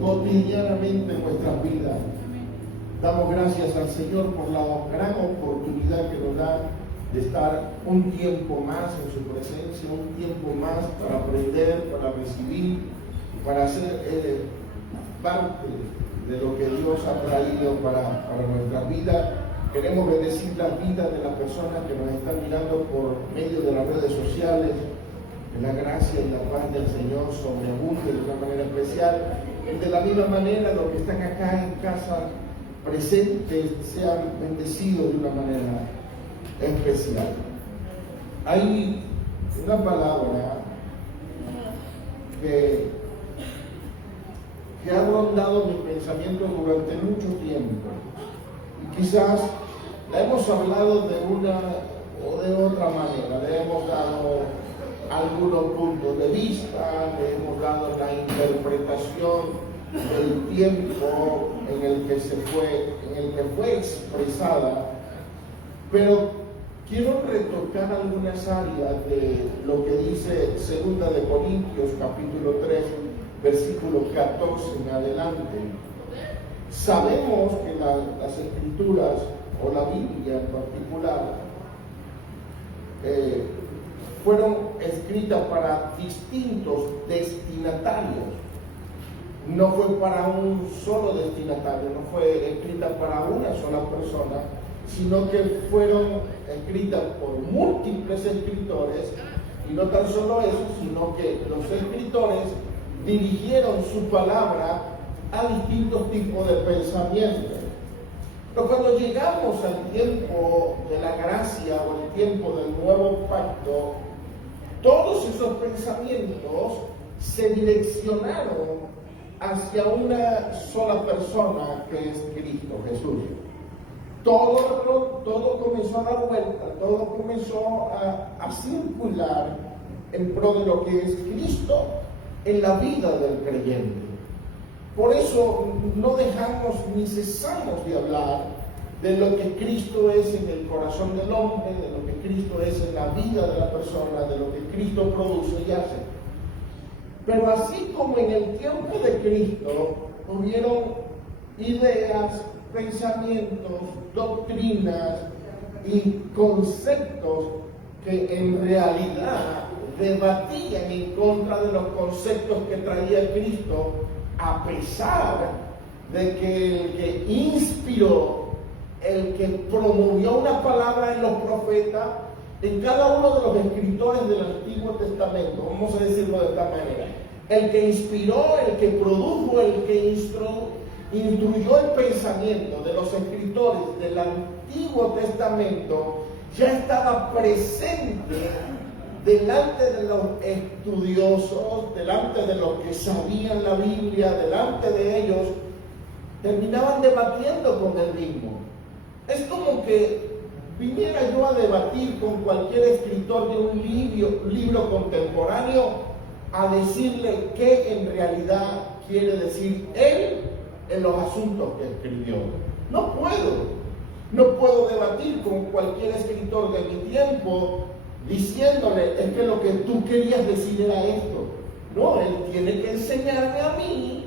cotidianamente en nuestras vidas. Damos gracias al Señor por la gran oportunidad que nos da de estar un tiempo más en su presencia, un tiempo más para aprender, para recibir, para ser parte de lo que Dios ha traído para nuestra vida. Queremos bendecir la vida de las personas que nos están mirando por medio de las redes sociales. Que la gracia y la paz del Señor sobreabunde de una manera especial. Y de la misma manera, los que están acá en casa presentes sean bendecidos de una manera especial. Hay una palabra que ha rondado mi pensamiento durante mucho tiempo. Y quizás la hemos hablado de una o de otra manera, le hemos dado algunos puntos de vista, le hemos dado la interpretación del tiempo en el que fue expresada, pero quiero retocar algunas áreas de lo que dice 2 de Corintios capítulo 3, versículo 14 en adelante. Sabemos que las escrituras, o la Biblia en particular, fueron escritas para distintos destinatarios. No fue para un solo destinatario, no fue escrita para una sola persona, sino que fueron escritas por múltiples escritores, y no tan solo eso, sino que los escritores dirigieron su palabra a distintos tipos de pensamientos. Pero cuando llegamos al tiempo de la gracia o el tiempo del nuevo pacto, todos esos pensamientos se direccionaron hacia una sola persona, que es Cristo Jesús. Todo comenzó a dar vuelta, todo comenzó a circular en pro de lo que es Cristo en la vida del creyente. Por eso no dejamos ni cesamos de hablar de lo que Cristo es en el corazón del hombre, de lo que Cristo es en la vida de la persona, de lo que Cristo produce y hace. Pero así como en el tiempo de Cristo hubieron ideas, pensamientos, doctrinas y conceptos que en realidad debatían en contra de los conceptos que traía Cristo, a pesar de que el que inspiró, el que promovió una palabra en los profetas, en cada uno de los escritores del Antiguo Testamento, vamos a decirlo de esta manera, el que inspiró, el que produjo, el que instruyó el pensamiento de los escritores del Antiguo Testamento, ya estaba presente delante de los estudiosos, delante de los que sabían la Biblia, delante de ellos, terminaban debatiendo con el mismo. Es como que viniera yo a debatir con cualquier escritor de un libro contemporáneo, a decirle qué en realidad quiere decir él en los asuntos que escribió. No puedo debatir con cualquier escritor de mi tiempo diciéndole, es que lo que tú querías decir era esto. No, él tiene que enseñarme a mí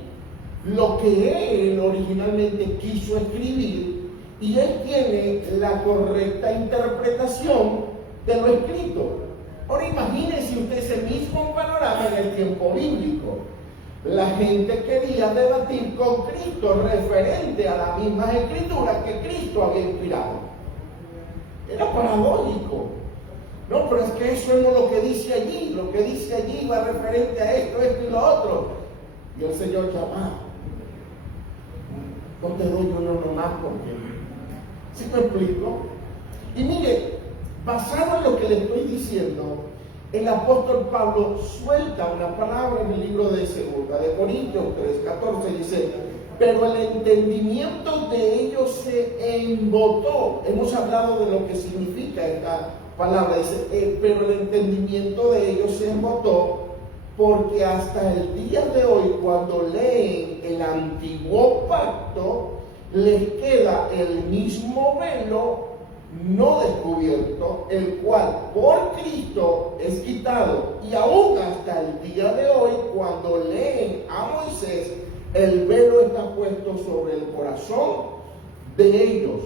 lo que él originalmente quiso escribir, y él tiene la correcta interpretación de lo escrito. Ahora imagínense usted ese mismo panorama en el tiempo bíblico. La gente quería debatir con Cristo referente a las mismas escrituras que Cristo había inspirado. Era paradójico. No, pero es que eso no es lo que dice allí va referente a esto y lo otro. Y el Señor llama, no te doy uno nomás porque... ¿Sí me explico? Y mire, basado en lo que le estoy diciendo, el apóstol Pablo suelta una palabra en el libro de 2 de Corintios 3:14, dice, pero el entendimiento de ellos se embotó. Hemos hablado de lo que significa esta palabra, dice, pero el entendimiento de ellos se embotó, porque hasta el día de hoy, cuando leen el antiguo pacto, les queda el mismo velo no descubierto, el cual por Cristo es quitado. Y aún hasta el día de hoy, cuando leen a Moisés, el velo está puesto sobre el corazón de ellos.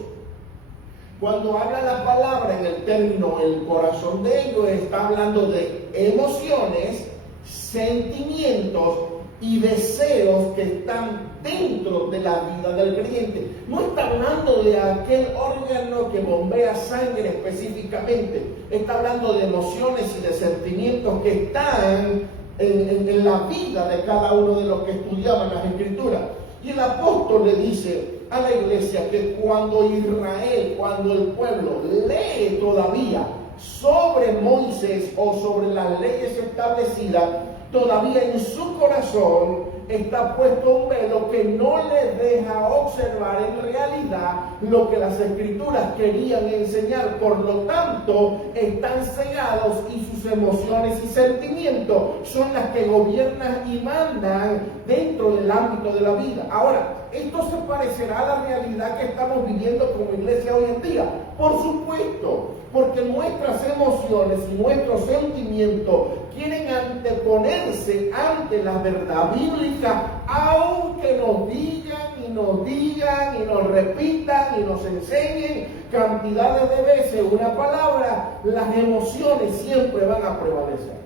Cuando habla la palabra en el término el corazón de ellos, está hablando de emociones, sentimientos y deseos que están dentro de la vida del creyente. No está hablando de aquel órgano que bombea sangre específicamente. Está hablando de emociones y de sentimientos que están en la vida de cada uno de los que estudiaban las Escrituras. Y el apóstol le dice a la iglesia que cuando Israel, cuando el pueblo lee todavía sobre Moisés o sobre las leyes establecidas, todavía en su corazón está puesto un velo que no le deja observar en realidad lo que las Escrituras querían enseñar. Por lo tanto, están cegados y sus emociones y sentimientos son las que gobiernan y mandan dentro del ámbito de la vida. Ahora, ¿esto se parecerá a la realidad que estamos viviendo como iglesia hoy en día? Por supuesto, porque nuestras emociones y nuestros sentimientos quieren anteponerse ante la verdad bíblica, aunque nos digan y nos repitan y nos enseñen cantidades de veces una palabra, las emociones siempre van a prevalecer.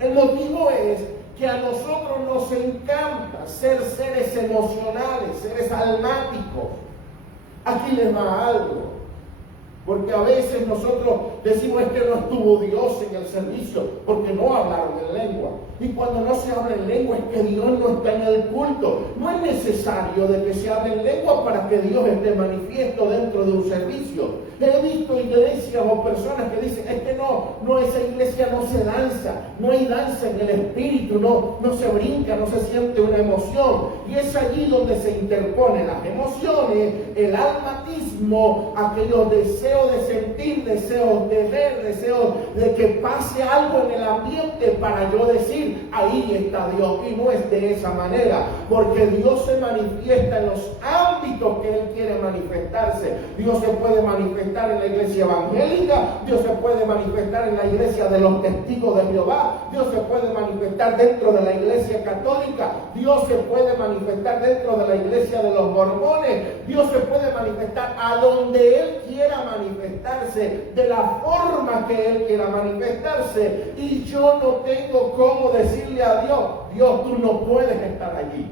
El motivo es que a nosotros nos encanta ser seres emocionales, seres almáticos. Aquí les va algo. Porque a veces nosotros decimos es que no estuvo Dios en el servicio, porque no hablaron en lengua. Y cuando no se habla en lengua es que Dios no está en el culto. No es necesario de que se hable en lengua para que Dios esté manifiesto dentro de un servicio. He visto iglesias o personas que dicen, es que no, esa iglesia no se danza, no hay danza en el espíritu, no se brinca, no se siente una emoción. Y es allí donde se interponen las emociones, el almatismo, aquellos deseos de sentir, deseos de ver, deseos de que pase algo en el ambiente para yo decir, ahí está Dios. Y no es de esa manera, porque Dios se manifiesta en los ámbitos que Él quiere manifestarse. Dios se puede manifestar en la iglesia evangélica, Dios se puede manifestar en la iglesia de los testigos de Jehová, Dios se puede manifestar dentro de la iglesia católica, Dios se puede manifestar dentro de la iglesia de los mormones, Dios se puede manifestar a donde Él quiera manifestarse, de la forma que Él quiera manifestarse. Y yo no tengo cómo decirle a Dios, Dios, tú no puedes estar allí.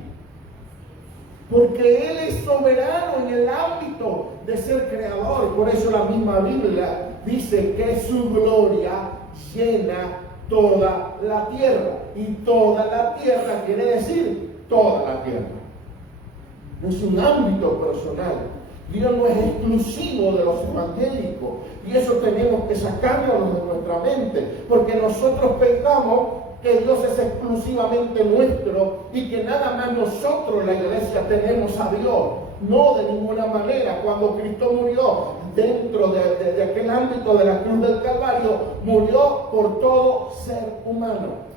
Porque Él es soberano en el ámbito de ser creador. Por eso la misma Biblia dice que su gloria llena toda la tierra. Y toda la tierra quiere decir toda la tierra. No es un ámbito personal. Dios no es exclusivo de los evangélicos. Y eso tenemos que sacarlo de nuestra mente. Porque nosotros pensamos que Dios es exclusivamente nuestro y que nada más nosotros, la iglesia, tenemos a Dios. No, de ninguna manera. Cuando Cristo murió dentro de aquel ámbito de la cruz del Calvario, murió por todo ser humano.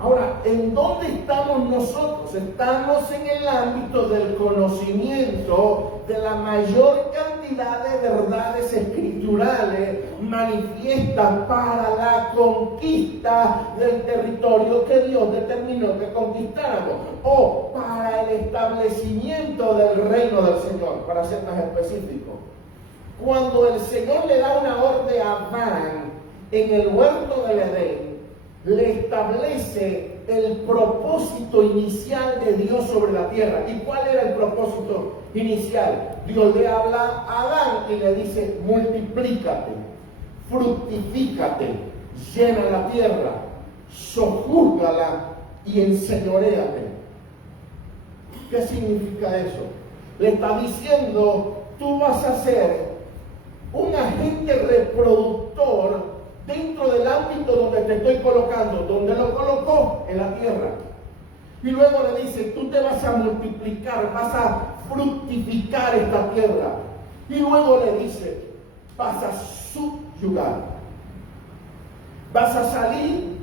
Ahora, ¿en dónde estamos nosotros? Estamos en el ámbito del conocimiento de la mayor cantidad de verdades escriturales manifiestas para la conquista del territorio que Dios determinó que conquistáramos, o para el establecimiento del reino del Señor, para ser más específico. Cuando el Señor le da una orden a Adán en el huerto del Edén, le establece el propósito inicial de Dios sobre la tierra. ¿Y cuál era el propósito inicial? Dios le habla a Adán y le dice, multiplícate, fructifícate, llena la tierra, sojúzgala y enseñoréate. ¿Qué significa eso? Le está diciendo, tú vas a ser un agente reproductor dentro del ámbito donde te estoy colocando, donde lo colocó en la tierra. Y luego le dice, tú te vas a multiplicar, vas a fructificar esta tierra. Y luego le dice, vas a subyugar. Vas a salir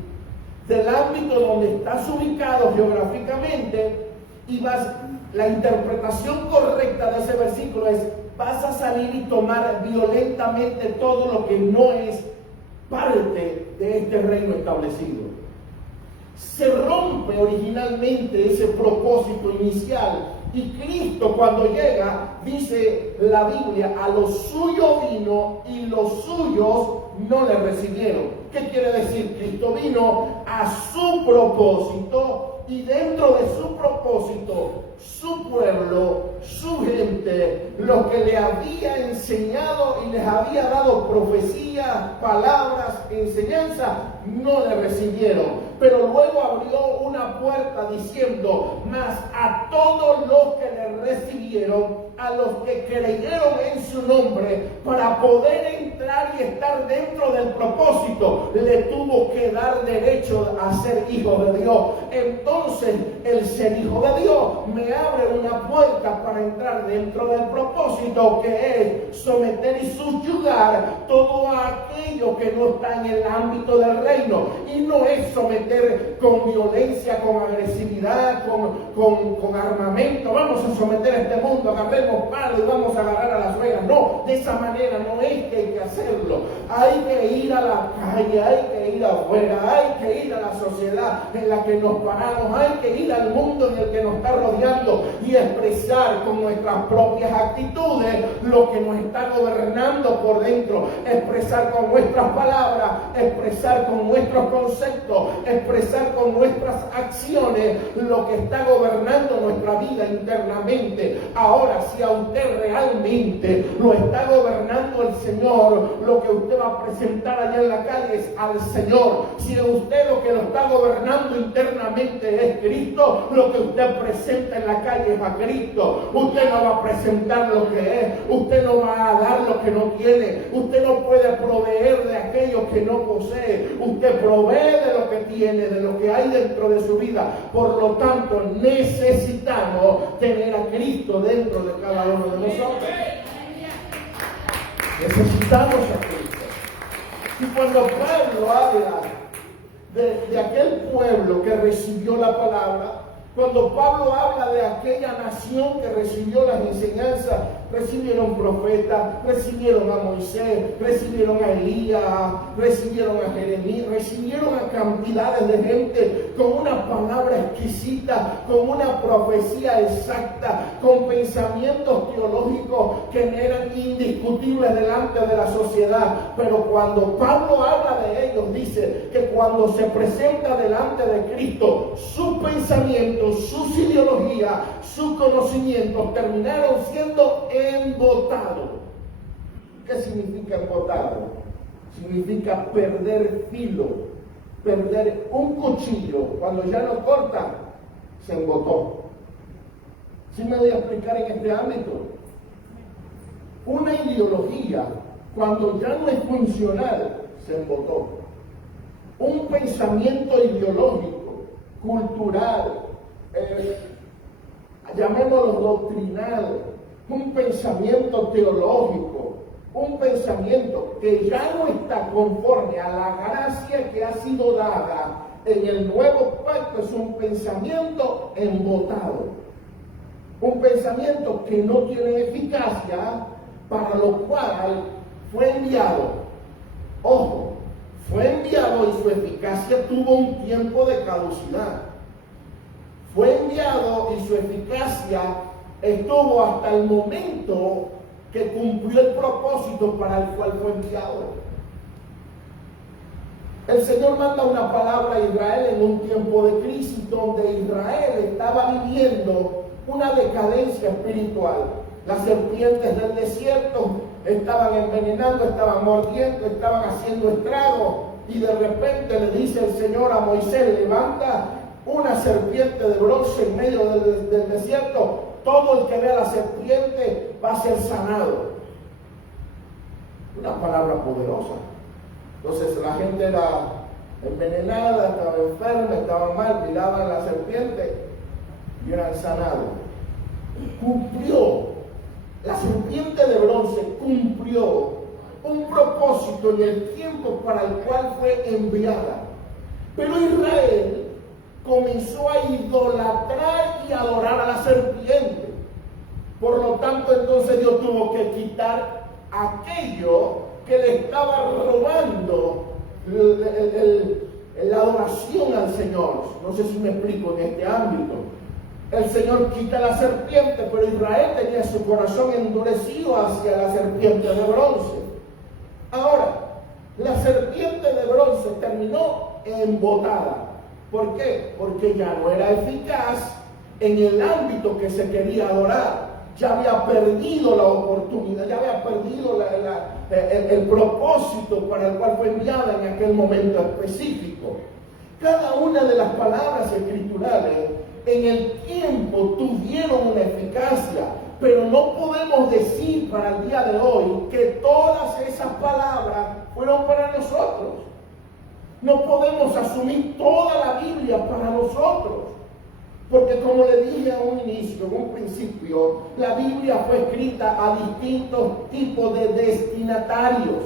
del ámbito donde estás ubicado geográficamente y la interpretación correcta de ese versículo es, vas a salir y tomar violentamente todo lo que no es parte de este reino establecido. se rompe originalmente ese propósito inicial. Y Cristo, cuando llega, dice la Biblia, a los suyos vino y los suyos no le recibieron. ¿Qué quiere decir? Cristo vino a su propósito, y dentro de su propósito, su pueblo, su gente, lo que le había enseñado y les había dado profecías, palabras, enseñanza, no le recibieron. Pero luego abrió una puerta diciendo: mas a todos los que le recibieron, a los que creyeron en su nombre, para poder entrar y estar dentro del propósito, le tuvo que dar derecho a ser hijo de Dios. Entonces, el ser hijo de Dios me abre una puerta para entrar dentro del propósito, que es someter y subyugar todo aquello que no está en el ámbito del reino. Y no es someter con violencia, con agresividad, con armamento. Vamos a someter a este mundo, agarremos palo y vamos a agarrar a la suegra. No, de esa manera no es que hay que hacerlo. Hay que ir a la calle, hay que ir afuera, hay que ir a la sociedad en la que nos paramos, hay que ir al mundo en el que nos está rodeando y expresar con nuestras propias actitudes lo que nos está gobernando por dentro, expresar con nuestras palabras, expresar con nuestros conceptos, expresar con nuestras acciones lo que está gobernando nuestra vida internamente. Ahora, si a usted realmente lo está gobernando el Señor, lo que usted va a presentar allá en la calle es al Señor. Si a usted lo que lo está gobernando internamente es Cristo, lo que usted presenta en la calle es a Cristo. Usted no va a presentar lo que es, usted no va a dar lo que no tiene, usted no puede proveer de aquello que no posee, usted provee de lo que tiene, de lo que hay dentro de su vida. Por lo tanto, necesitamos tener a Cristo dentro de cada uno de nosotros. Necesitamos a Cristo. Y cuando Pablo habla de aquel pueblo que recibió la palabra, cuando Pablo habla de aquella nación que recibió las enseñanzas, recibieron profetas, recibieron a Moisés, recibieron a Elías, recibieron a Jeremías, recibieron a cantidades de gente con una palabra exquisita, con una profecía exacta, con pensamientos teológicos que eran indiscutibles delante de la sociedad. Pero cuando Pablo habla de ellos, dice que cuando se presenta delante de Cristo, sus pensamientos, sus ideologías, sus conocimientos terminaron siendo embotados. ¿Qué significa embotado? Significa perder filo, perder un cuchillo. Cuando ya no corta, se embotó. ¿Sí me voy a explicar en este ámbito? Una ideología, cuando ya no es funcional, se embotó. Un pensamiento ideológico, cultural, llamémoslo doctrinal, un pensamiento teológico, un pensamiento que ya no está conforme a la gracia que ha sido dada en el nuevo pacto, es un pensamiento embotado, un pensamiento que no tiene eficacia, para lo cual fue enviado. Ojo, fue enviado y su eficacia tuvo un tiempo de caducidad. Fue enviado y su eficacia estuvo hasta el momento que cumplió el propósito para el cual fue enviado. El Señor manda una palabra a Israel en un tiempo de crisis donde Israel estaba viviendo una decadencia espiritual. Las serpientes del desierto estaban envenenando, estaban mordiendo, estaban haciendo estragos, y de repente le dice el Señor a Moisés: levanta una serpiente de bronce en medio del desierto, todo el que vea la serpiente va a ser sanado. Una palabra poderosa. Entonces la gente era envenenada, estaba enferma, estaba mal, miraban la serpiente y eran sanados. Cumplió, la serpiente de bronce cumplió un propósito en el tiempo para el cual fue enviada. Pero Israel comenzó a idolatrar y adorar a la serpiente. Por lo tanto, entonces Dios tuvo que quitar aquello que le estaba robando la adoración al Señor. No sé si me explico en este ámbito. El Señor quita la serpiente, pero Israel tenía su corazón endurecido hacia la serpiente de bronce. Ahora, la serpiente de bronce terminó embotada. ¿Por qué? Porque ya no era eficaz en el ámbito que se quería adorar. Ya había perdido la oportunidad, ya había perdido el propósito para el cual fue enviada en aquel momento específico. Cada una de las palabras escriturales en el tiempo tuvieron una eficacia, pero no podemos decir para el día de hoy que todas esas palabras fueron para nosotros. No podemos asumir toda la Biblia para nosotros, porque como le dije a un inicio, en un principio, la Biblia fue escrita a distintos tipos de destinatarios,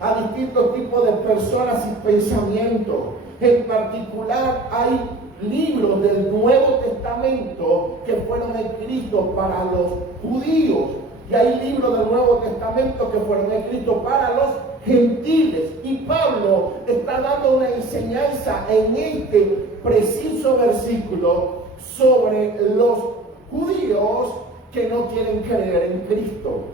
a distintos tipos de personas y pensamientos. En particular, hay libros del Nuevo Testamento que fueron escritos para los judíos, y hay libros del Nuevo Testamento que fueron escritos para los gentiles. Y Pablo está dando una enseñanza en este preciso versículo sobre los judíos que no quieren creer en Cristo.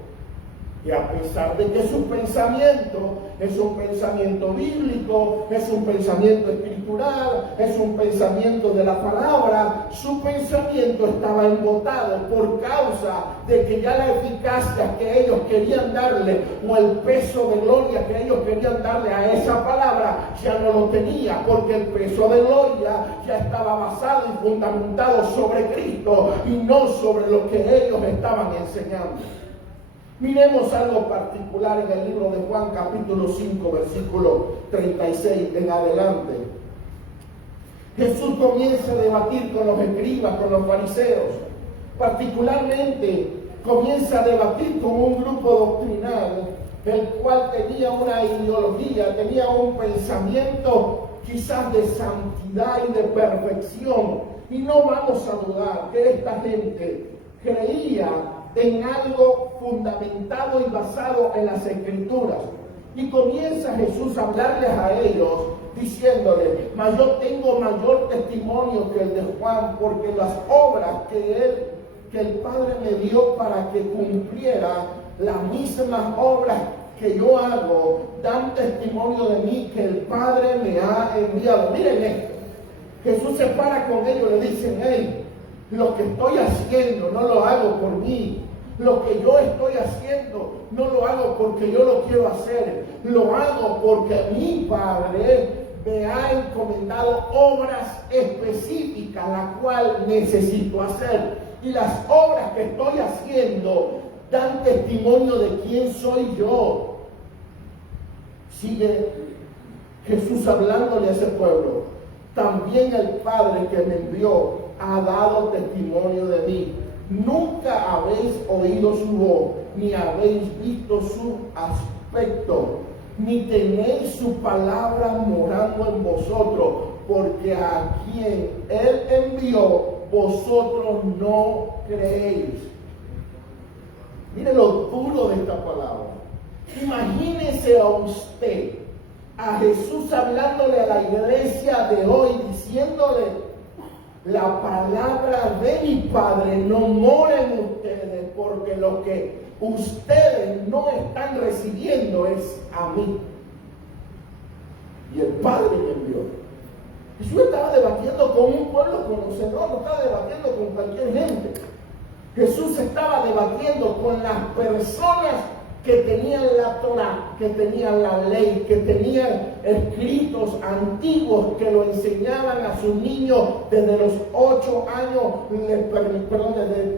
Y a pesar de que su pensamiento es un pensamiento bíblico, es un pensamiento escritural, es un pensamiento de la palabra, su pensamiento estaba embotado por causa de que ya la eficacia que ellos querían darle, o el peso de gloria que ellos querían darle a esa palabra, ya no lo tenía, porque el peso de gloria ya estaba basado y fundamentado sobre Cristo y no sobre lo que ellos estaban enseñando. Miremos algo particular en el libro de Juan, capítulo 5, versículo 36 en adelante. Jesús comienza a debatir con los escribas, con los fariseos. Particularmente comienza a debatir con un grupo doctrinal, el cual tenía una ideología, tenía un pensamiento quizás de santidad y de perfección. Y no vamos a dudar que esta gente creía en algo fundamentado y basado en las Escrituras. Y comienza Jesús a hablarles a ellos, diciéndoles: mas yo tengo mayor testimonio que el de Juan, porque las obras que el Padre me dio para que cumpliera, las mismas obras que yo hago, dan testimonio de mí que el Padre me ha enviado. Miren esto. Jesús se para con ellos y le dicen: hey, lo que estoy haciendo no lo hago por mí. Lo que yo estoy haciendo no lo hago porque yo lo quiero hacer. Lo hago porque mi Padre me ha encomendado obras específicas, las cuales necesito hacer. Y las obras que estoy haciendo dan testimonio de quién soy yo. Sigue Jesús hablándole a ese pueblo: también el Padre que me envió ha dado testimonio de mí. Nunca habéis oído su voz, ni habéis visto su aspecto, ni tenéis su palabra morando en vosotros, porque a quien Él envió, vosotros no creéis. Mire lo duro de esta palabra. Imagínese a usted, a Jesús hablándole a la iglesia de hoy, diciéndole: la palabra de mi Padre no mora en ustedes, porque lo que ustedes no están recibiendo es a mí. Y el Padre me envió. Jesús estaba debatiendo con un pueblo conocedor, no estaba debatiendo con cualquier gente. Jesús estaba debatiendo con las personas que tenían la Torá, que tenían la ley, que tenían escritos antiguos que lo enseñaban a sus niños desde los 8 años,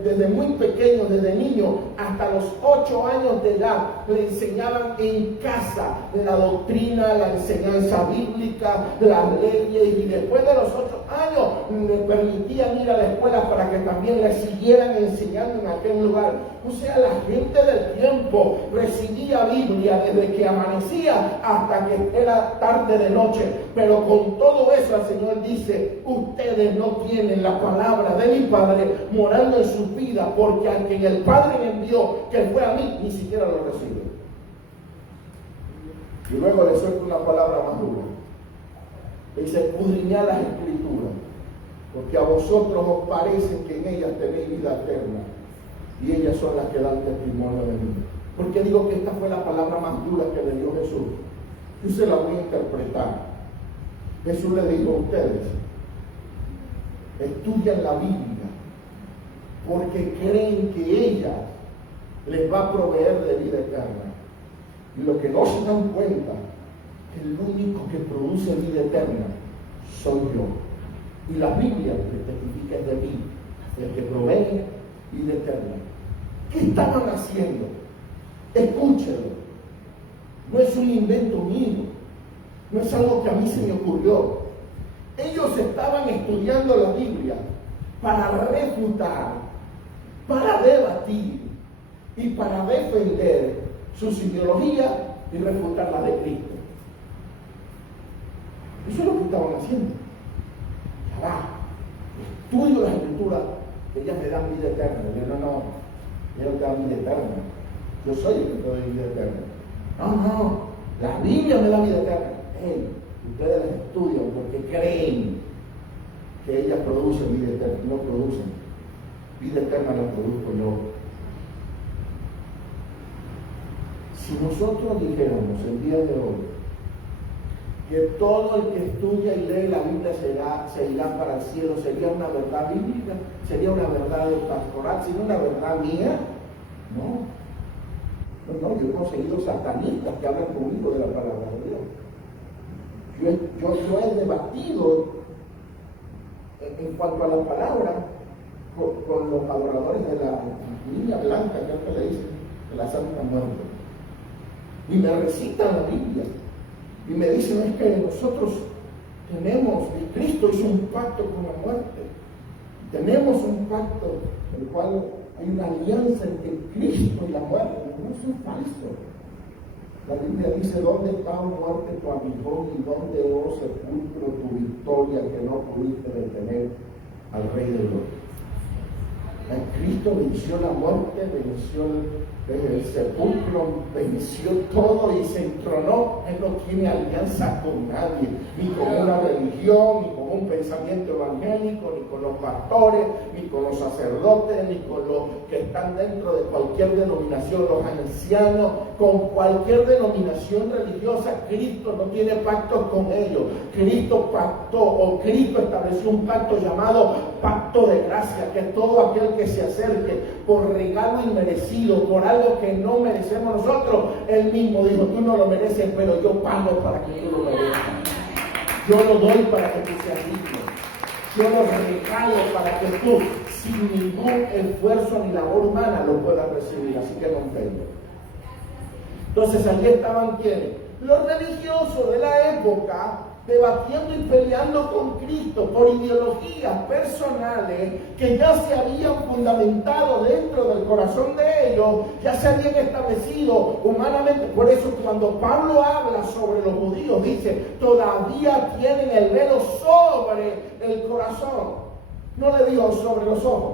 desde muy pequeños, desde niños hasta los 8 años de edad, le enseñaban en casa la doctrina, la enseñanza bíblica, las leyes, y después de los 8 años le permitían ir a la escuela para que también le siguieran enseñando en aquel lugar. O sea, la gente del tiempo recibía Biblia desde que amanecía hasta que era tarde de noche. Pero con todo eso el Señor dice: ustedes no tienen la palabra de mi Padre morando en sus vidas, porque a quien el Padre me envió, que fue a mí, ni siquiera lo recibe. Y luego le suelto una palabra más dura. Dice, escudriñad las Escrituras, porque a vosotros os parece que en ellas tenéis vida eterna, y ellas son las que dan testimonio de mí. Porque digo que esta fue la palabra más dura que le dio Jesús. Yo se la voy a interpretar. Jesús le dijo a ustedes, estudian la Biblia, porque creen que ella les va a proveer de vida eterna. Y lo que no se dan cuenta, que el único que produce vida eterna soy yo. Y la Biblia que testifica es de mí, el que provee vida eterna. ¿Qué estaban haciendo? Escúchenlo. No es un invento mío, no es algo que a mí se me ocurrió. Ellos estaban estudiando la Biblia para refutar, para debatir y para defender sus ideologías y refutar la de Cristo. Eso es lo que estaban haciendo. Ya va, estudio las Escrituras, que ellas me dan vida eterna. Yo no, ellos te dan vida eterna. Yo soy el que te doy vida eterna. No, la Biblia me da vida eterna. Ustedes las estudian porque creen que ellas producen vida eterna. No producen. Vida eterna la produzco yo. Si nosotros dijéramos el día de hoy que todo el que estudia y lee la Biblia se irá para el cielo, sería una verdad bíblica, sería una verdad pastoral, sería una verdad mía. No, yo he conseguido satanistas que hablan conmigo de la palabra de Dios. Yo he debatido en cuanto a la palabra con los adoradores de la niña blanca, que le dicen, de la Santa Muerte. Y me recitan la Biblia. Y me dicen, es que nosotros tenemos, que Cristo hizo un pacto con la muerte. Tenemos un pacto en el cual hay una alianza entre Cristo y la muerte. No es un falso. La Biblia dice, ¿dónde está, muerte, tu aguijón? ¿Y dónde, oh sepulcro, tu victoria que no pudiste detener al Rey de Gloria? Cristo venció la muerte, venció el sepulcro, venció todo y se entronó. Él no tiene alianza con nadie, ni con una religión, ni con un pensamiento evangélico, ni con los pastores, ni con los sacerdotes, ni con los que están dentro de cualquier denominación, los ancianos. Con cualquier denominación religiosa, Cristo no tiene pactos con ellos. Cristo pactó, o Cristo estableció un pacto llamado pacto de gracia, que todo aquel que se acerque por regalo inmerecido, por algo que no merecemos nosotros, Él mismo dijo, tú no lo mereces, pero yo pago para que tú lo merezcas. Yo lo doy para que tú seas digno. Yo lo regalo para que tú, sin ningún esfuerzo ni labor humana, lo puedas recibir. Así que no entiendo. Entonces allí estaban quienes, los religiosos de la época, debatiendo y peleando con Cristo por ideologías personales que ya se habían fundamentado dentro del corazón de ellos, ya se habían establecido humanamente. Por eso cuando Pablo habla sobre los judíos, dice, todavía tienen el velo sobre el corazón. No le digo sobre los ojos.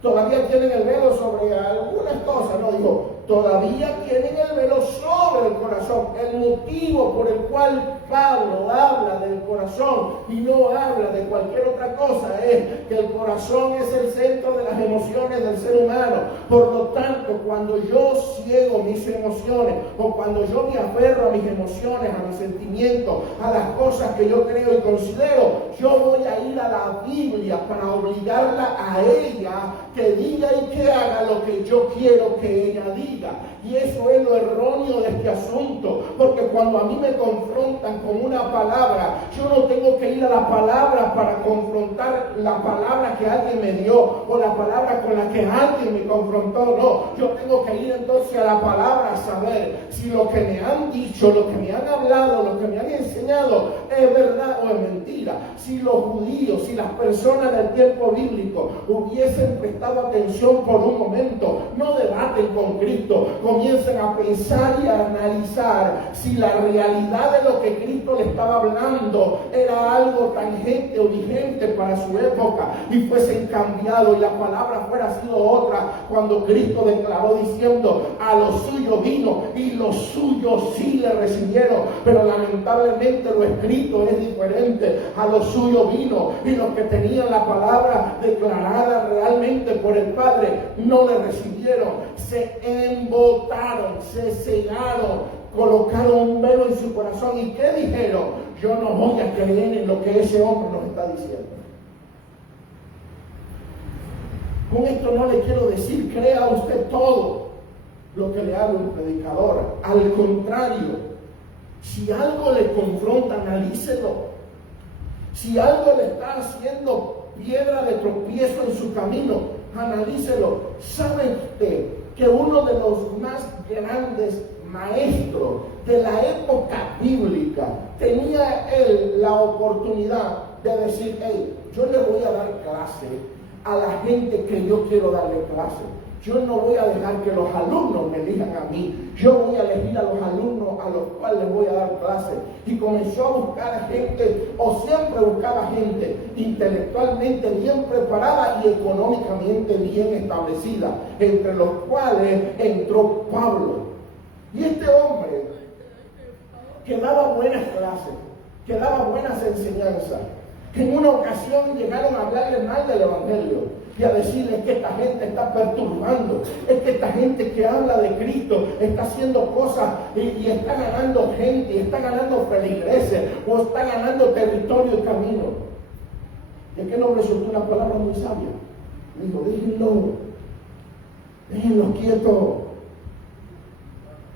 Todavía tienen el velo sobre algunas cosas, no digo, todavía tienen el velo sobre el corazón. El motivo por el cual Pablo habla del corazón y no habla de cualquier otra cosa es que el corazón es el centro de las emociones del ser humano. Por lo tanto, cuando yo ciego mis emociones o cuando yo me aferro a mis emociones, a mis sentimientos, a las cosas que yo creo y considero, yo voy a ir a la Biblia para obligarla a ella que diga y que haga lo que yo quiero que ella diga. Y eso es lo erróneo de este asunto, porque cuando a mí me confrontan con una palabra, yo no tengo que ir a la palabra para confrontar la palabra que alguien me dio o la palabra con la que alguien me confrontó. No, yo tengo que ir entonces a la palabra a saber si lo que me han dicho, lo que me han hablado, lo que me han enseñado es verdad o es mentira. Si los judíos, si las personas del tiempo bíblico hubiesen prestado atención por un momento, no debaten con Cristo. Cristo comiencen a pensar y a analizar si la realidad de lo que Cristo le estaba hablando era algo tangente o vigente para su época y fuesen cambiado y la palabra fuera sido otra, cuando Cristo declaró diciendo: a los suyos vino y los suyos sí le recibieron, pero lamentablemente lo escrito es diferente. A los suyos vino y los que tenían la palabra declarada realmente por el Padre no le recibieron, se embotaron, se cegaron, colocaron un velo en su corazón. ¿Y qué dijeron? Yo no voy a creer en lo que ese hombre nos está diciendo. Con esto no le quiero decir crea usted todo lo que le habla un predicador. Al contrario, si algo le confronta, analícelo. Si algo le está haciendo piedra de tropiezo en su camino, analícelo. ¿Sabe usted que uno de los más grandes maestros de la época bíblica tenía él la oportunidad de decir: hey, yo le voy a dar clase a la gente que yo quiero darle clase? Yo no voy a dejar que los alumnos me elijan a mí. Yo voy a elegir a los alumnos a los cuales les voy a dar clases. Y comenzó a buscar gente, o siempre buscaba gente intelectualmente bien preparada y económicamente bien establecida, entre los cuales entró Pablo. Y este hombre que daba buenas clases, que daba buenas enseñanzas, que en una ocasión llegaron a hablarle mal del Evangelio y a decirles que esta gente está perturbando, es que esta gente que habla de Cristo está haciendo cosas y está ganando gente, y está ganando feligreses, o está ganando territorio y camino. Y aquel hombre soltó una palabra muy sabia. Dijo: déjenlos quietos,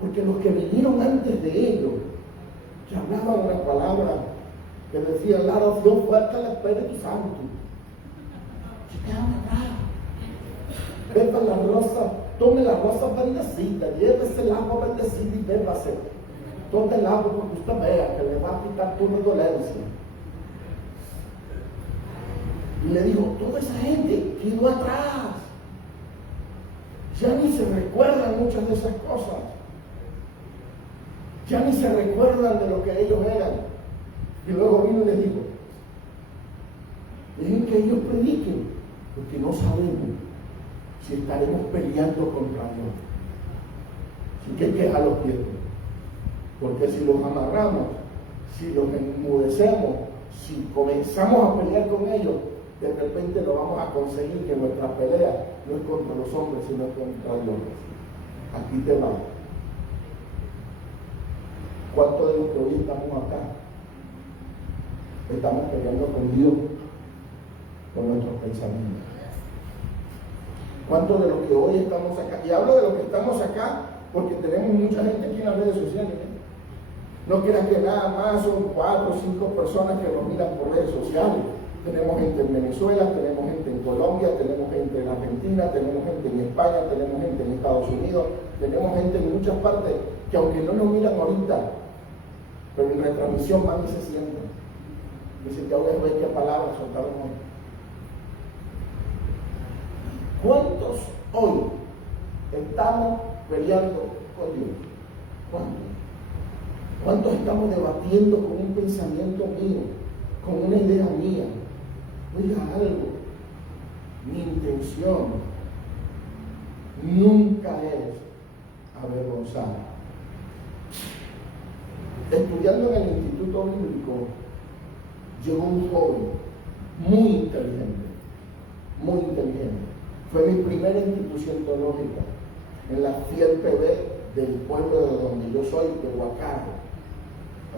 porque los que vinieron antes de ellos, que hablaban una palabra que decía: la oración fuerte al Espíritu Santo, se quedaban atrás. Beba la rosa, tome la rosa bendecida, llévese el agua bendecida y bébase todo el agua porque usted vea que le va a quitar toda dolencia. Y le dijo: toda esa gente quedó atrás, ya ni se recuerdan muchas de esas cosas, ya ni se recuerdan de lo que ellos eran. Y luego vino y les dijo: dejen que ellos prediquen, porque no sabemos si estaremos peleando contra Dios. Así que déjalos quietos, porque si los amarramos, si los enmudecemos, si comenzamos a pelear con ellos, de repente lo vamos a conseguir, que nuestra pelea no es contra los hombres, sino contra Dios. Aquí te va. ¿Cuántos de los que hoy estamos acá estamos peleando con Dios, con nuestros pensamientos? ¿Cuántos de los que hoy estamos acá? Y hablo de los que estamos acá porque tenemos mucha gente aquí en las redes sociales, ¿eh? No crean que nada más son 4 o 5 personas que nos miran por redes sociales. Tenemos gente en Venezuela, tenemos gente en Colombia, tenemos gente en Argentina, tenemos gente en España, tenemos gente en Estados Unidos, tenemos gente en muchas partes que aunque no nos miran ahorita, pero en retransmisión van y se sienten. Dicen que ahora es qué palabras soltaron hoy. ¿Cuántos hoy estamos peleando con Dios? ¿Cuántos estamos debatiendo con un pensamiento mío, con una idea mía? Oiga algo, mi intención nunca es avergonzar. Estudiando en el Instituto Bíblico, llegó un joven muy inteligente, muy inteligente. Fue mi primera institución teológica en la fiel PB del pueblo de donde yo soy, de Huacarro,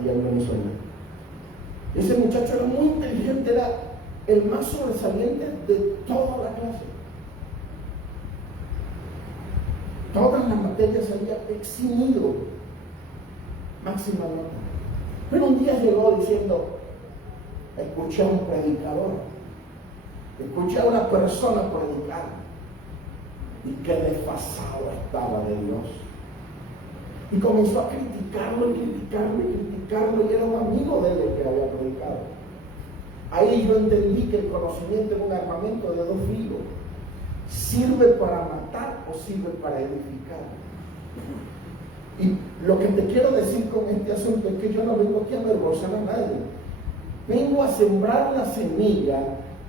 allá en Venezuela. Ese muchacho era muy inteligente, era el más sobresaliente de toda la clase. Todas las materias se había eximido, máxima nota. Pero un día llegó diciendo: escuché a un predicador, escuché a una persona predicar, y qué desfasado estaba de Dios. Y comenzó a criticarlo, y era un amigo de él el que había predicado. Ahí yo entendí que el conocimiento es un armamento de 2 filos. ¿Sirve para matar o sirve para edificar? Y lo que te quiero decir con este asunto es que yo no vengo aquí a avergonzar a nadie. Vengo a sembrar la semilla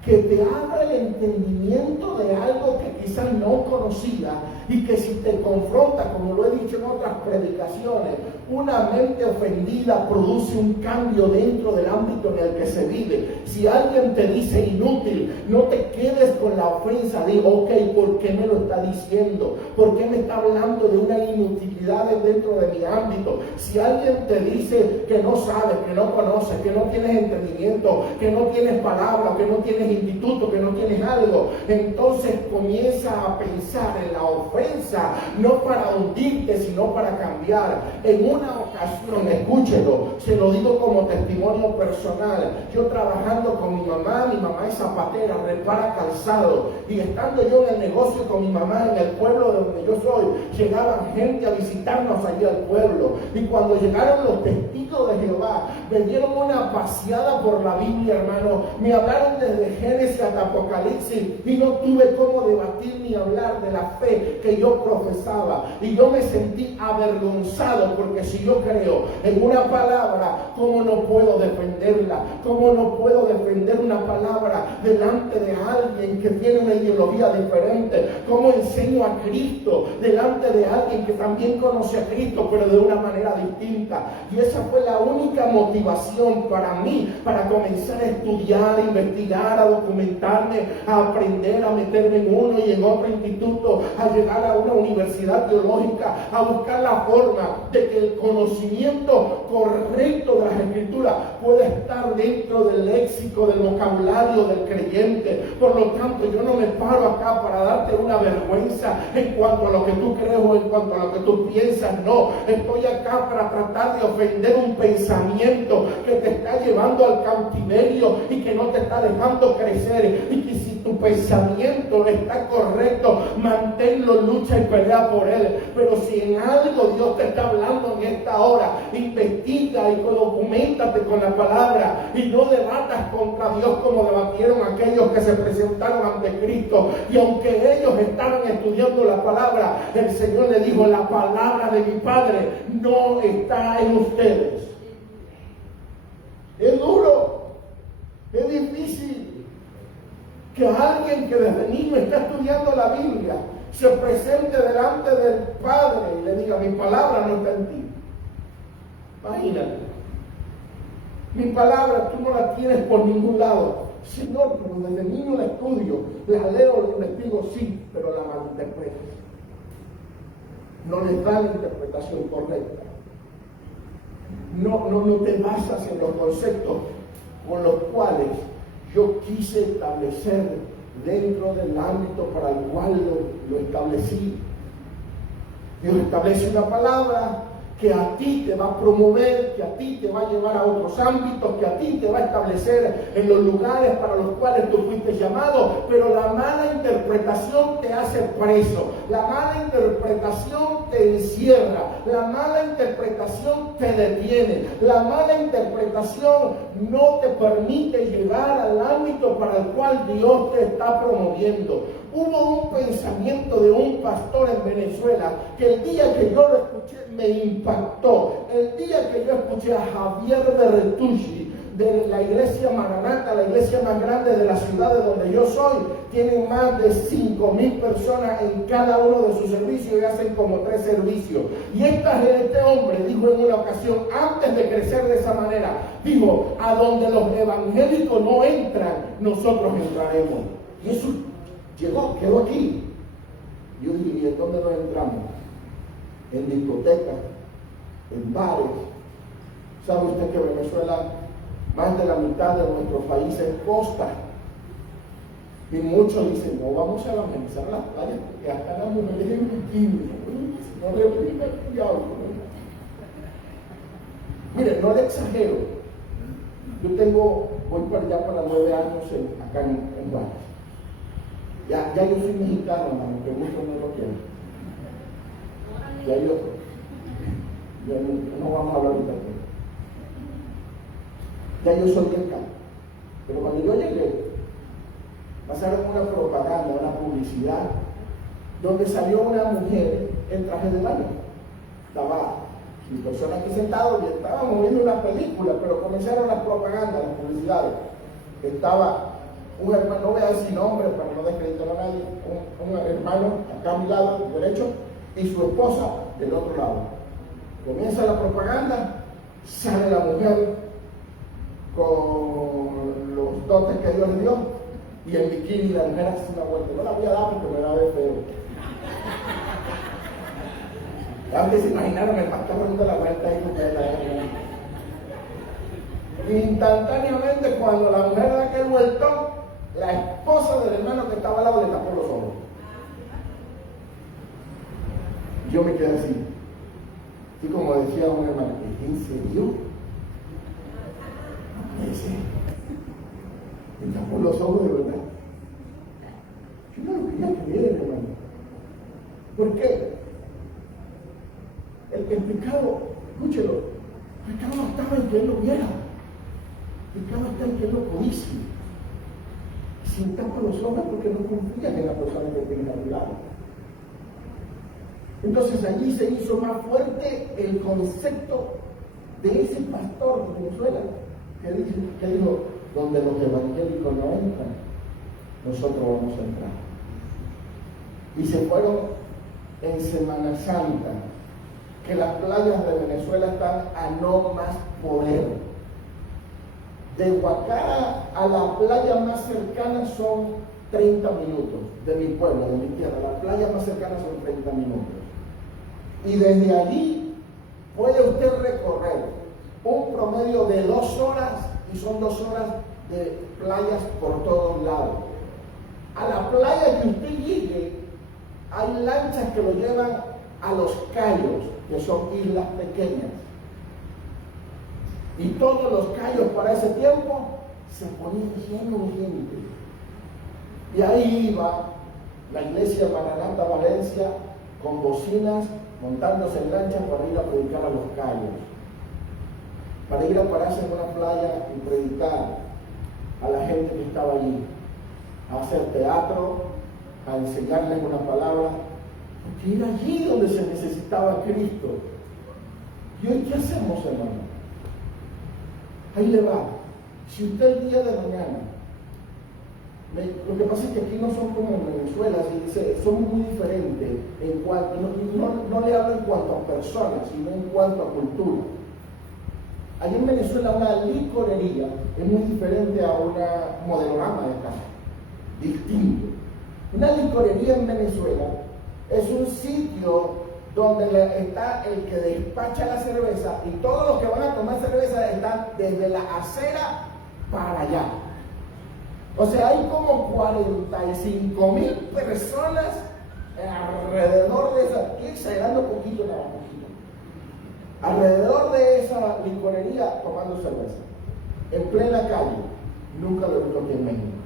que te abra el entendimiento de algo que quizás no conocías y que si te confronta, como lo he dicho en otras predicaciones, una mente ofendida produce un cambio dentro del ámbito en el que se vive. Si alguien te dice inútil, no te quedes con la ofensa, di, ok, ¿por qué me lo está diciendo? ¿Por qué me está hablando de una inutilidad dentro de mi ámbito? Si alguien te dice que no sabes, que no conoces, que no tienes entendimiento, que no tienes palabra, que no tienes instituto, que no tienes algo, entonces comienza a pensar en la ofensa, no para hundirte, sino para cambiar. En una ocasión, escúchelo, se lo digo como testimonio personal, yo trabajando con mi mamá es zapatera, repara calzado, y estando yo en el negocio con mi mamá en el pueblo de donde yo soy, llegaban gente a visitarnos allí al pueblo, y cuando llegaron los testigos de Jehová, me dieron una paseada por la Biblia, hermano, me hablaron desde Génesis hasta Apocalipsis, y no tuve cómo debatir ni hablar de la fe que yo profesaba, y yo me sentí avergonzado, porque si yo creo en una palabra, ¿cómo no puedo defenderla? ¿Cómo no puedo defender una palabra delante de alguien que tiene una ideología diferente? ¿Cómo enseño a Cristo delante de alguien que también conoce a Cristo, pero de una manera distinta? Y esa fue la única motivación para mí, para comenzar a estudiar, a investigar, a documentarme, a aprender, a meterme en uno y en otro instituto, a llegar a una universidad teológica, a buscar la forma de que el conocimiento correcto de las Escrituras pueda estar dentro del léxico, del vocabulario del creyente. Por lo tanto, yo no me paro acá para darte una vergüenza en cuanto a lo que tú crees o en cuanto a lo que tú piensas. No, estoy acá para tratar de ofender un pensamiento que te está llevando al cautiverio y que no te está dejando crecer. Y que si tu pensamiento está correcto, manténlo, lucha y pelea por él. Pero si en algo Dios te está hablando en esta hora, investiga y documentate con la palabra y no debatas contra Dios como debatieron aquellos que se presentaron ante Cristo. Y aunque ellos estaban estudiando la palabra, el Señor le dijo: la palabra de mi Padre no está en ustedes. Es duro, es difícil que alguien que desde niño está estudiando la Biblia se presente delante del Padre y le diga: mi palabra no está en ti. Imagínate, mi palabra tú no la tienes por ningún lado. Señor, pero desde niño la estudio, la leo, la investigo, sí, pero la malinterpreto. No les da la interpretación correcta. No te basas en los conceptos con los cuales yo quise establecer dentro del ámbito para el cual lo establecí. Dios establece una palabra que a ti te va a promover, que a ti te va a llevar a otros ámbitos, que a ti te va a establecer en los lugares para los cuales tú fuiste llamado, pero la mala interpretación te hace preso, la mala interpretación te encierra, la mala interpretación te detiene, la mala interpretación no te permite llegar al ámbito para el cual Dios te está promoviendo. Hubo un pensamiento de un pastor en Venezuela que el día que yo lo escuché me impactó. El día que yo escuché a Javier Berretucci de la iglesia Maranata, la iglesia más grande de la ciudad de donde yo soy, tienen más de 5,000 personas en cada uno de sus servicios y hacen como 3 servicios. Y este hombre dijo en una ocasión, antes de crecer de esa manera, dijo: a donde los evangélicos no entran, nosotros entraremos. Y eso quedó aquí. Yo dije: ¿y en dónde nos entramos? En discotecas, en bares. ¿Sabe usted que Venezuela, más de la mitad de nuestro país es costa? Y muchos dicen: no vamos a evangelizar las playas porque hasta las mujeres en bikini. No le explica el diablo. Mire, no le exagero. Yo voy para allá para 9 años acá en Bares. Ya yo soy mexicano, hermano, que muchos no lo quieren. Ya no vamos a hablar de esto. Ya yo soy del campo. Pero cuando yo llegué, pasaron una propaganda, una publicidad, donde salió una mujer en traje de baño. Estaba mi persona aquí sentado y estábamos viendo una película, pero comenzaron las propagandas, las publicidades. Estaba un hermano, no voy a decir nombre para no descreditar a nadie, un hermano acá a mi lado derecho y su esposa del otro lado. Comienza la propaganda, sale la mujer con los dotes que Dios le dio y el bikini la mujer hace una vuelta. No la voy a dar porque me va a ver feo. Antes se imaginaron el pastor dando la vuelta ahí porque instantáneamente cuando la mujer da aquel vueltón, la esposa del hermano que estaba al lado le tapó los ojos. Yo me quedé así. Y como decía un hermano, ¿es en serio? Ese me tapó los ojos de verdad. Yo no lo quería creer, hermano. ¿Por qué? El pecado, escúchelo, el pecado no estaba en que él lo viera. El pecado está en que él lo codicie. Si tapa los ojos porque no confían en la persona que tiene al lado. Entonces allí se hizo más fuerte el concepto de ese pastor de Venezuela que dijo, donde los evangélicos no entran, nosotros vamos a entrar. Y se fueron en Semana Santa, que las playas de Venezuela están a no más poder. De Guacara a la playa más cercana son 30 minutos, de mi pueblo, de mi tierra. La playa más cercana son 30 minutos. Y desde allí puede usted recorrer un promedio de 2 horas, y son 2 horas de playas por todos lados. A la playa que usted llegue, hay lanchas que lo llevan a Los Cayos, que son islas pequeñas. Y todos los cayos para ese tiempo se ponían llenos de gente. Y ahí iba la iglesia Maranata Valencia con bocinas, montándose en lanchas para ir a predicar a Los Cayos. Para ir a pararse en una playa y predicar a la gente que estaba allí. A hacer teatro, a enseñarles una palabra. Porque era allí donde se necesitaba a Cristo. ¿Y hoy qué hacemos, hermano? Ahí le va. Si usted el día de mañana, lo que pasa es que aquí no son como en Venezuela, son muy diferentes en cuanto, no le hablo en cuanto a personas, sino en cuanto a cultura. Allí en Venezuela una licorería es muy diferente a una modelorama de casa, distinto. Una licorería en Venezuela es un sitio donde está el que despacha la cerveza y todos los que van a tomar cerveza están desde la acera para allá. O sea, hay como 45,000 personas alrededor de esa, estoy exagerando un poquito, nada más, alrededor de esa licorería tomando cerveza, en plena calle. Nunca lo he visto aquí en México.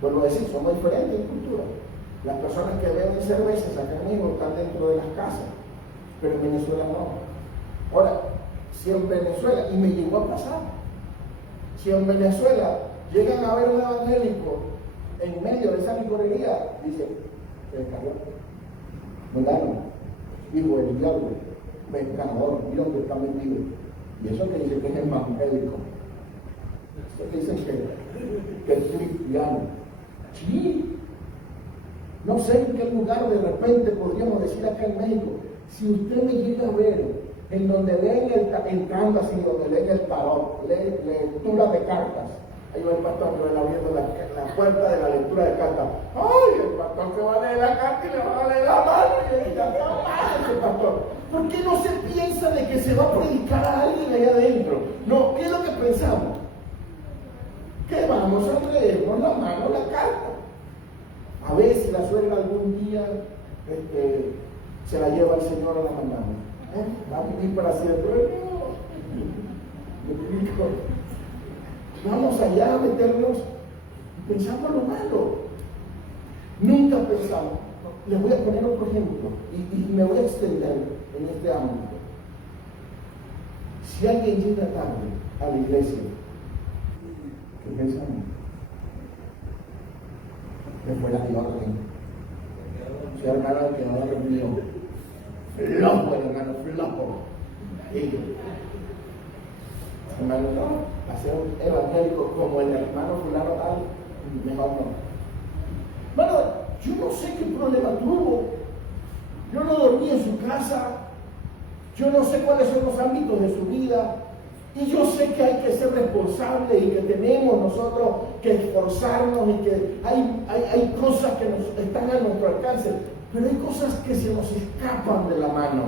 Vuelvo a decir, somos diferentes en cultura. Las personas que beben cervezas acá en México están dentro de las casas, pero en Venezuela no. Ahora, si en Venezuela, y me llegó a pasar, si en Venezuela llegan a ver un evangélico en medio de esa licorería, dice, mandaron, hijo del diablo, pescador, mira dónde está metido. Y eso que dice que es evangélico, eso que dice que es cristiano. Sí. No sé en qué lugar de repente podríamos decir acá en México, si usted me llega a ver en donde leen entrando así, donde leen el tarot, lectura de cartas, ahí va el pastor que va abriendo la puerta de la lectura de cartas. ¡Ay! El pastor que va a leer la carta y le va a leer la mano y ya está mal ese pastor. ¿Por qué no se piensa de que se va a predicar a alguien allá adentro? No, ¿qué es lo que pensamos? Que vamos a leernos la mano la carta. A ver si la suegra algún día se la lleva al Señor a la mandamos. Va a vivir para siempre. Vamos allá a meternos y pensamos lo malo. Nunca pensamos. Les voy a poner otro ejemplo y me voy a extender en este ámbito. Si alguien llega tarde a la iglesia, ¿qué pensamos? Que fuera de orden. Si hermano que no lo reunió, flojo, hermano, flojo. Y, hermano, no, hacer un evangélico como el hermano fulano tal, mejor no. Bueno, yo no sé qué problema tuvo. Yo no dormí en su casa. Yo no sé cuáles son los ámbitos de su vida. Y yo sé que hay que ser responsables y que tenemos nosotros que esforzarnos y que hay cosas que están a nuestro alcance. Pero hay cosas que se nos escapan de la mano.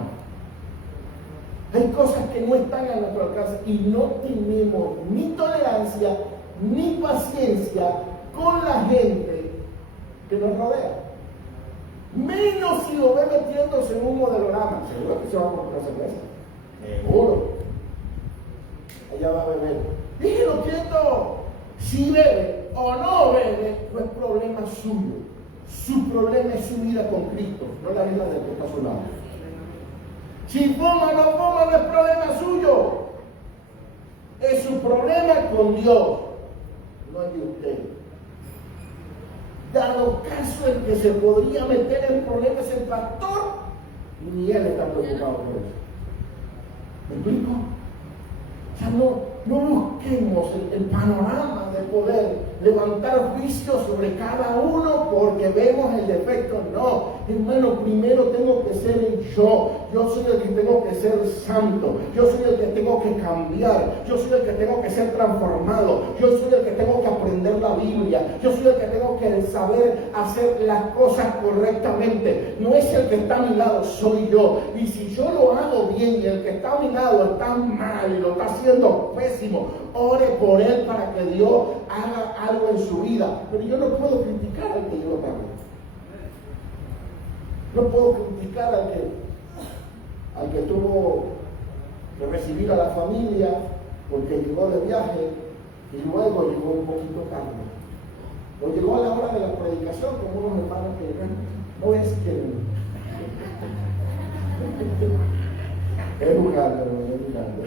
Hay cosas que no están a nuestro alcance y no tenemos ni tolerancia ni paciencia con la gente que nos rodea. Menos si lo ve metiéndose en un modelorama. Seguro que se va a comprar cerveza. Seguro. Allá va a beber. Dígelo quieto. Si bebe o no bebe, no es problema suyo. Su problema es su vida con Cristo, no la vida del que está a su lado. Si fuma o no fuma, no es problema suyo. Es su problema con Dios, no es de usted. Dado caso el que se podría meter en problemas es el pastor, y ni él está preocupado por eso. ¿Me explico? O sea, no busquemos el panorama de poder levantar juicios sobre cada uno porque vemos el defecto. No, hermano, primero tengo que ser el yo. Yo soy el que tengo que ser santo. Yo soy el que tengo que cambiar. Yo soy el que tengo que ser transformado. Yo soy el que tengo que aprender la Biblia. Yo soy el que tengo que saber hacer las cosas correctamente. No es el que está a mi lado, soy yo. Y si yo lo hago bien y el que está a mi lado está mal y lo está haciendo pésimo, ore por él para que Dios haga algo en su vida. Pero yo no puedo criticar al que llegó tarde. No puedo criticar al que tuvo que recibir a la familia porque llegó de viaje y luego llegó un poquito tarde. O llegó a la hora de la predicación como unos hermanos que llegan. No es que... es jugando, es jugando.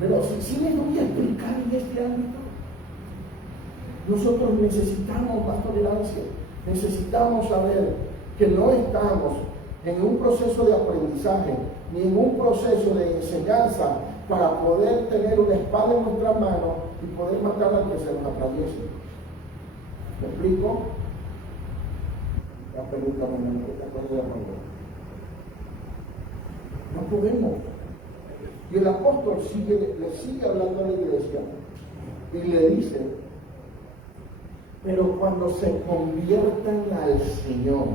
Pero si me voy a explicar en este ámbito, nosotros necesitamos más tolerancia, necesitamos saber que no estamos en un proceso de aprendizaje, ni en un proceso de enseñanza para poder tener una espada en nuestras manos y poder matar al que se nos atraviese. ¿Me explico? La pregunta no podemos. Y el apóstol le sigue hablando a la iglesia y le dice: pero cuando se conviertan al Señor,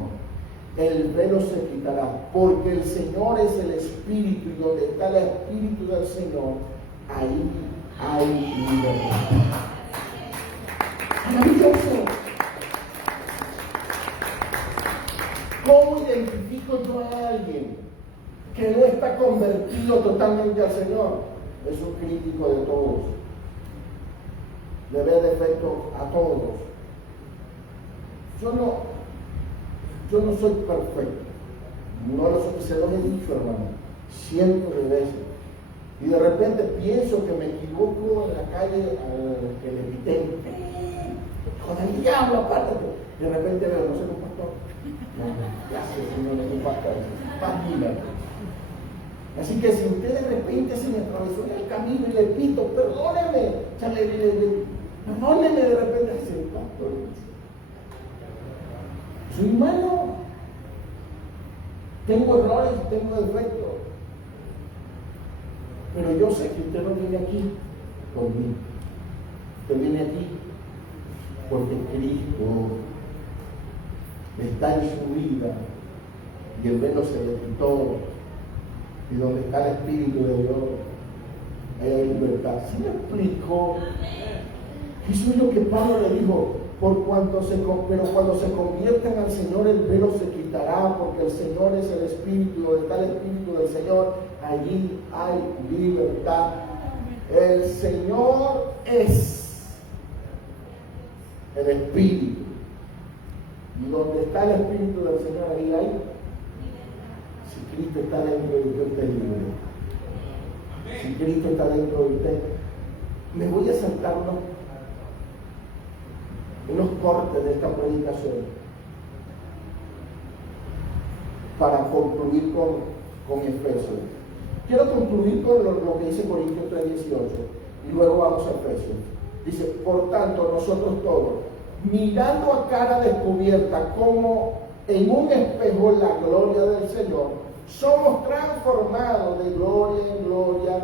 el velo se quitará, porque el Señor es el Espíritu, y donde está el Espíritu del Señor, ahí hay libertad. Maravilloso. ¿Cómo identifico yo a alguien que no está convertido totalmente al Señor? Es un crítico de todos, le ve defectos a todos. Yo no soy perfecto, no lo soy, se lo he dicho, hermano, cientos de veces. Y de repente pienso que me equivoco en la calle al que le grité, con el diablo, aparte. De repente veo, no sé, un pastor. No, gracias, Señor, no es un pastor, tranquila. Así que si usted de repente se me atravesó en el camino y le pito, perdóneme, o sea, perdóneme de repente, dice, pastor, soy humano, tengo errores, tengo defectos, pero yo sé que usted no viene aquí por mí, usted viene aquí porque Cristo está en su vida y el velo se le quitó, y donde está el Espíritu de Dios hay libertad. ¿Sí me explicó? Eso es lo que Pablo le dijo. Pero cuando se conviertan al Señor, el velo se quitará, porque el Señor es el Espíritu, donde está el Espíritu del Señor, allí hay libertad. El Señor es el Espíritu, y donde está el Espíritu del Señor, ahí hay. Si Cristo está dentro de usted, usted es libre. Si Cristo está dentro de usted, me voy a saltar unos cortes de esta predicación. para concluir con Efesios. Quiero concluir con lo que dice Corintios 3:18 y luego vamos a Efesios. Dice, por tanto, nosotros todos, mirando a cara descubierta como en un espejo la gloria del Señor, somos transformados de gloria en gloria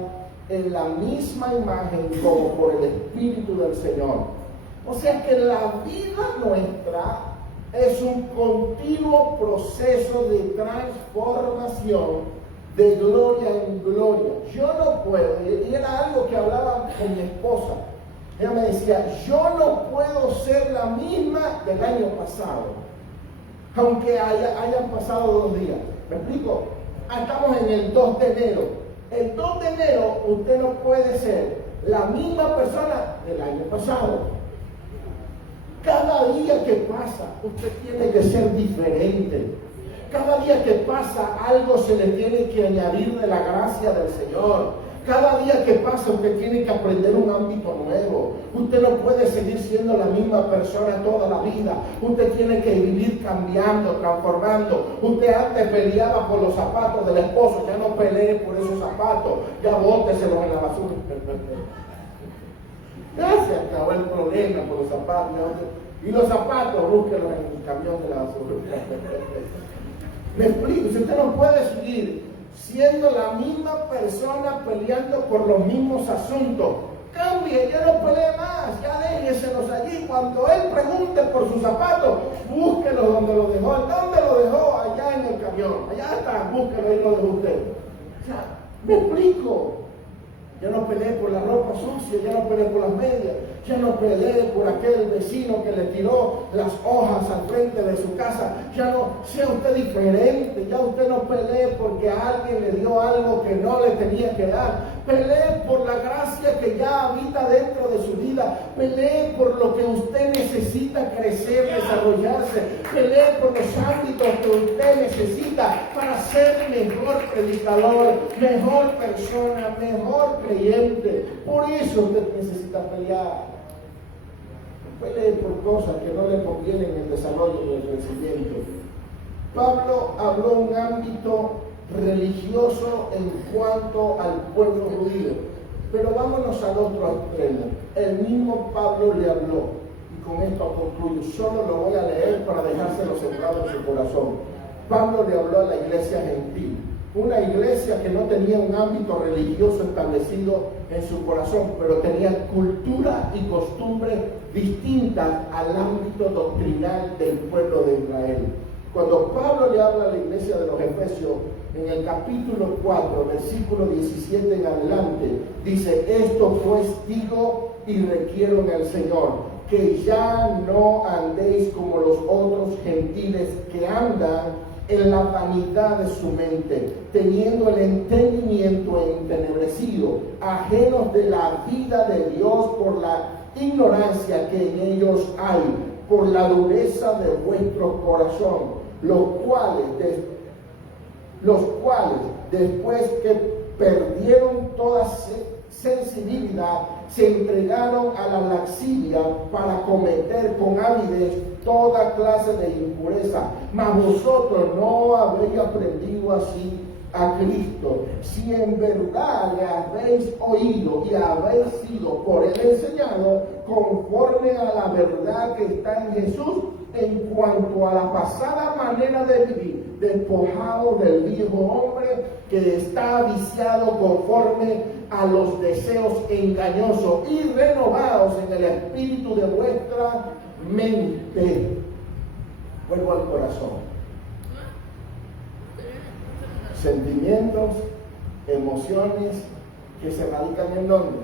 en la misma imagen como por el Espíritu del Señor. O sea que la vida nuestra es un continuo proceso de transformación de gloria en gloria. Yo no puedo, y era algo que hablaba con mi esposa. Ella me decía, yo no puedo ser la misma del año pasado, aunque hayan pasado 2 días. ¿Me explico? Estamos en el 2 de enero. El 2 de enero usted no puede ser la misma persona del año pasado. Cada día que pasa, usted tiene que ser diferente. Cada día que pasa, algo se le tiene que añadir de la gracia del Señor. Cada día que pasa, usted tiene que aprender un ámbito nuevo. Usted no puede seguir siendo la misma persona toda la vida. Usted tiene que vivir cambiando, transformando. Usted antes peleaba por los zapatos del esposo, ya no pelee por esos zapatos, ya bóteselos en la basura. Ya se acabó el problema por los zapatos. Y los zapatos, búsquenlos en el camión de la basura. Me explico, si usted no puede seguir siendo la misma persona peleando por los mismos asuntos, cambie, ya no pelee más, ya déjeselos allí. Cuando él pregunte por sus zapatos, búsquelos donde los dejó. ¿Dónde lo dejó? Allá en el camión. Allá está, búsquelo y lo dejó usted. O sea, me explico. Ya no peleé por la ropa sucia, ya no peleé por las medias, ya no peleé por aquel vecino que le tiró las hojas al frente de su casa. Ya no, sea usted diferente, ya usted no pelee porque a alguien le dio algo que no le tenía que dar. Pelee por la gracia que ya habita dentro de su vida. Pelee por lo que usted necesita crecer, desarrollarse. Pelee por los ámbitos que usted necesita para ser mejor predicador, mejor persona, mejor creyente. Por eso usted necesita pelear. Pelee por cosas que no le convienen en el desarrollo y el crecimiento. Pablo habló un ámbito religioso en cuanto al pueblo judío, pero vámonos al otro extremo. El mismo Pablo le habló, y con esto concluyo, solo lo voy a leer para dejárselo sentado en su corazón. Pablo le habló a la iglesia gentil, una iglesia que no tenía un ámbito religioso establecido en su corazón, pero tenía cultura y costumbres distintas al ámbito doctrinal del pueblo de Israel. Cuando Pablo le habla a la iglesia de los Efesios, en el capítulo 4, versículo 17 en adelante, dice, esto pues digo y requiero en el Señor, que ya no andéis como los otros gentiles que andan en la vanidad de su mente, teniendo el entendimiento entenebrecido, ajenos de la vida de Dios por la ignorancia que en ellos hay, por la dureza de vuestro corazón, los cuales después que perdieron toda sensibilidad, se entregaron a la lascivia para cometer con avidez toda clase de impureza. Mas vosotros no habéis aprendido así a Cristo, si en verdad le habéis oído y habéis sido por él enseñado conforme a la verdad que está en Jesús, en cuanto a la pasada manera de vivir, despojado del viejo hombre que está viciado conforme a los deseos engañosos y renovados en el espíritu de vuestra mente. Vuelvo al corazón. Sentimientos, emociones que se radican ¿en dónde?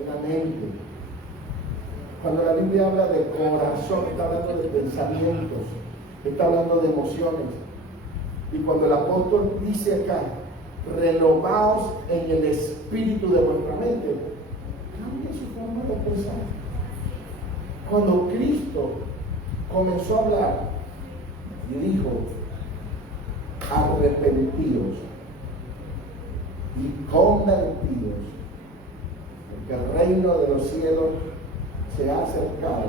En la mente. Cuando la Biblia habla de corazón, está hablando de pensamientos, está hablando de emociones. Y cuando el apóstol dice acá, renovaos en el espíritu de vuestra mente, cambia su forma de pensar. Cuando Cristo comenzó a hablar y dijo, arrepentidos y convertidos, porque el reino de los cielos se ha acercado,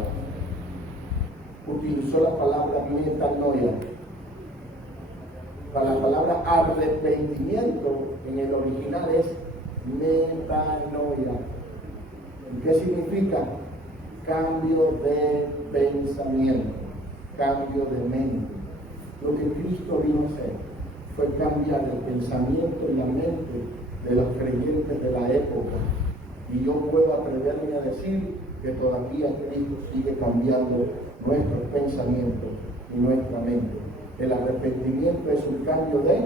utilizó la palabra metanoia, Para la palabra arrepentimiento en el original es metanoia. ¿Qué significa? Cambio de pensamiento, cambio de mente. Lo que Cristo vino a hacer fue cambiar el pensamiento y la mente de los creyentes de la época. Y yo puedo atreverme a decir que todavía Cristo sigue cambiando nuestros pensamientos y nuestra mente. El arrepentimiento es un cambio de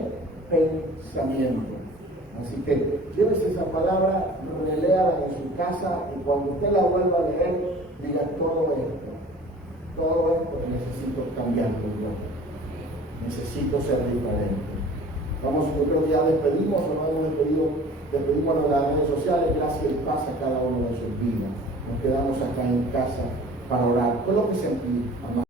pensamiento. Así que llévese esa palabra, reléala en su casa y cuando usted la vuelva a leer, diga todo esto necesito cambiarlo yo. Necesito ser diferente. Vamos, yo creo que ya despedimos o no hemos despedimos en las redes sociales. Gracias y paz a cada uno de sus vidas. Nos quedamos acá en casa para orar. Fue lo que sentí, amado.